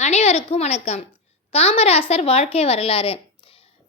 அனைவருக்கும் வணக்கம். காமராசர் வாழ்க்கை வரலாறு.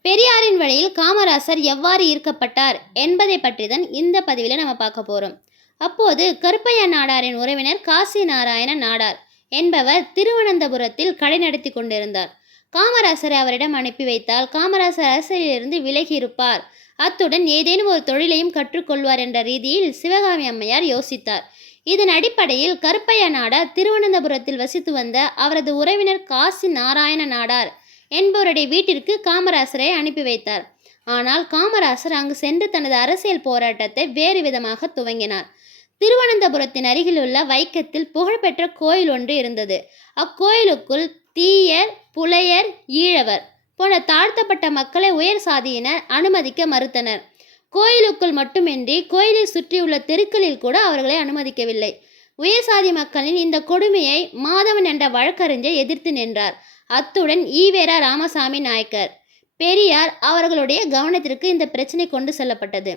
பெரியாரின் வழியில் காமராசர் எவ்வாறு ஈர்க்கப்பட்டார் என்பதை பற்றி தான் இந்த பதிவில் நம்ம பார்க்க போகிறோம் அப்போது கருப்பையா நாடாரின் உறவினர் காசி நாராயண நாடார் என்பவர் திருவனந்தபுரத்தில் கடை நடத்தி கொண்டிருந்தார். காமராசரை அவரிடம் அனுப்பி வைத்தால் காமராசர் அரசியலிருந்து விலகி இருப்பார். அத்துடன் ஏதேனும் ஒரு தொழிலையும் கற்றுக்கொள்வார் என்ற ரீதியில் சிவகாமி அம்மையார் யோசித்தார். இதன் அடிப்படையில் கருப்பையா நாடார் திருவனந்தபுரத்தில் வசித்து வந்த அவரது உறவினர் காசி நாராயண நாடார் என்பவருடைய வீட்டிற்கு காமராசரை அனுப்பி வைத்தார். ஆனால் காமராசர் அங்கு சென்று தனது அரசியல் போராட்டத்தை வேறு விதமாக துவங்கினார். திருவனந்தபுரத்தின் அருகிலுள்ள வைக்கத்தில் புகழ்பெற்ற கோயில் ஒன்று இருந்தது. அக்கோயிலுக்குள் தீயர் புலையர் ஈழவர் போன்ற தாழ்த்தப்பட்ட மக்களை உயர் சாதியினர் அனுமதிக்க மறுத்தனர். கோயிலுக்குள் மட்டுமின்றி கோயிலை சுற்றியுள்ள தெருக்களில் கூட அவர்களை அனுமதிக்கவில்லை. உயர் சாதி மக்களின் இந்த கொடுமையை மாதவன் என்ற வழக்கறிஞர் எதிர்த்து நின்றார். அத்துடன் ஈவேரா ராமசாமி நாயக்கர் பெரியார் அவர்களுடைய கவனத்திற்கு இந்த பிரச்சனை கொண்டு செல்லப்பட்டது.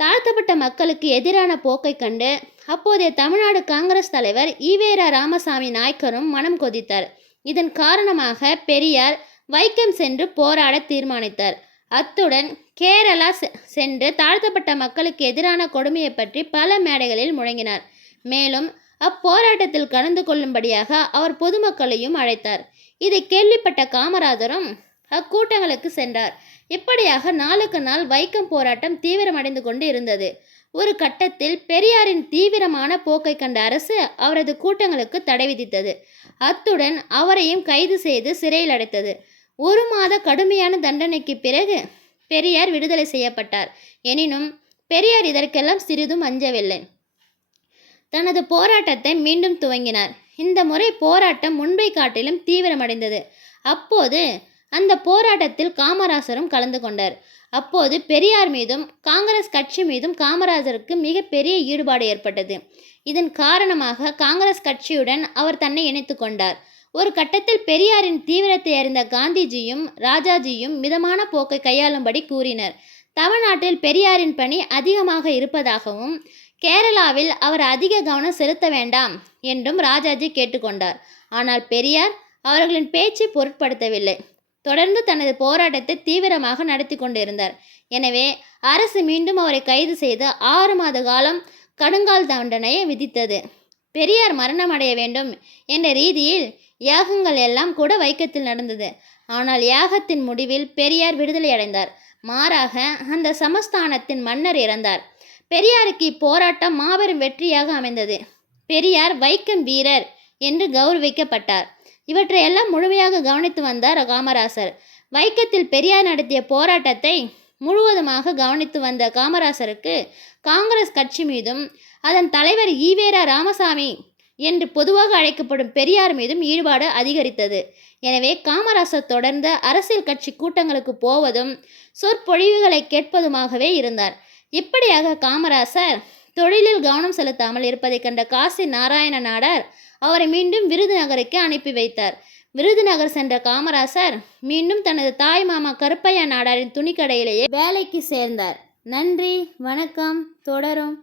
தாழ்த்தப்பட்ட மக்களுக்கு எதிரான போக்கை கண்டு அப்போதைய தமிழ்நாடு காங்கிரஸ் தலைவர் ஈவேரா ராமசாமி நாயக்கரும் மனம் கொதித்தார். இதன் காரணமாக பெரியார் வைக்கம் சென்று போராட தீர்மானித்தார். அத்துடன் கேரளா சென்று தாழ்த்தப்பட்ட மக்களுக்கு எதிரான கொடுமையை பற்றி பல மேடைகளில் முழங்கினார். மேலும் அப்போராட்டத்தில் கலந்து கொள்ளும்படியாக அவர் பொதுமக்களையும் அழைத்தார். இதை கேள்விப்பட்ட காமராஜரும் அக்கூட்டங்களுக்கு சென்றார். இப்படியாக நாளுக்கு நாள் வைக்கம் போராட்டம் தீவிரமடைந்து கொண்டு இருந்தது. ஒரு கட்டத்தில் பெரியாரின் தீவிரமான போக்கை கண்ட அரசு அவரது கூட்டங்களுக்கு தடை விதித்தது. அத்துடன் அவரையும் கைது செய்து சிறையில் அடைத்தது. ஒரு மாத கடுமையான தண்டனைக்கு பிறகு பெரியார் விடுதலை செய்யப்பட்டார். எனினும் பெரியார் இதற்கெல்லாம் சிறிதும் அஞ்சவில்லை. தனது போராட்டத்தை மீண்டும் துவங்கினார். இந்த முறை போராட்டம் முன்பை காட்டிலும் தீவிரமடைந்தது. அப்போது அந்த போராட்டத்தில் காமராசரும் கலந்து கொண்டார். அப்போது பெரியார் மீதும் காங்கிரஸ் கட்சி மீதும் காமராஜருக்கு மிகப்பெரிய ஈடுபாடு ஏற்பட்டது. இதன் காரணமாக காங்கிரஸ் கட்சியுடன் அவர் தன்னை இணைத்து கொண்டார். ஒரு கட்டத்தில் பெரியாரின் தீவிரத்தை அறிந்த காந்திஜியும் ராஜாஜியும் மிதமான போக்கை கையாளும்படி கூறினர். தமிழ்நாட்டில் பெரியாரின் பணி அதிகமாக இருப்பதாகவும் கேரளாவில் அவர் அதிக கவனம் செலுத்த வேண்டாம் என்றும் ராஜாஜி கேட்டுக்கொண்டார். ஆனால் பெரியார் அவர்களின் பேச்சை பொருட்படுத்தவில்லை. தொடர்ந்து தனது போராட்டத்தை தீவிரமாக நடத்தி கொண்டிருந்தார். எனவே அரசு மீண்டும் அவரை கைது செய்து ஆறு மாத காலம் கடுங்கால் தண்டனையை விதித்தது. பெரியார் மரணமடைய வேண்டும் என்ற ரீதியில் யாகங்கள் எல்லாம் கூட வைக்கத்தில் நடந்தது. ஆனால் யாகத்தின் முடிவில் பெரியார் விடுதலை அடைந்தார். மாறாக அந்த சமஸ்தானத்தின் மன்னர் இறந்தார். பெரியாருக்கு இப்போராட்டம் மாபெரும் வெற்றியாக அமைந்தது. பெரியார் வைக்கம் வீரர் என்று கௌரவிக்கப்பட்டார். இவற்றையெல்லாம் முழுமையாக கவனித்து வந்தார் காமராசர். வைக்கத்தில் பெரியார் நடத்திய போராட்டத்தை முழுவதுமாக கவனித்து வந்த காமராசருக்கு காங்கிரஸ் கட்சி மீதும் அதன் தலைவர் ஈவேரா ராமசாமி என்று பொதுவாக அழைக்கப்படும் பெரியார் மீதும் ஈடுபாடு அதிகரித்தது. எனவே காமராசர் தொடர்ந்த அரசியல் கட்சி கூட்டங்களுக்கு போவதும் சொற்பொழிவுகளை கேட்பதுமாகவே இருந்தார். இப்படியாக காமராசர் தொழிலில் கவனம் செலுத்தாமல் இருப்பதை கண்ட காசி நாராயண நாடார் அவரை மீண்டும் விருதுநகருக்கு அனுப்பி வைத்தார். விருதுநகர் சென்ற காமராசர் மீண்டும் தனது தாய் மாமா கருப்பையா நாடாரின் துணிக்கடையிலேயே வேலைக்கு சேர்ந்தார். நன்றி வணக்கம் தொடரும்.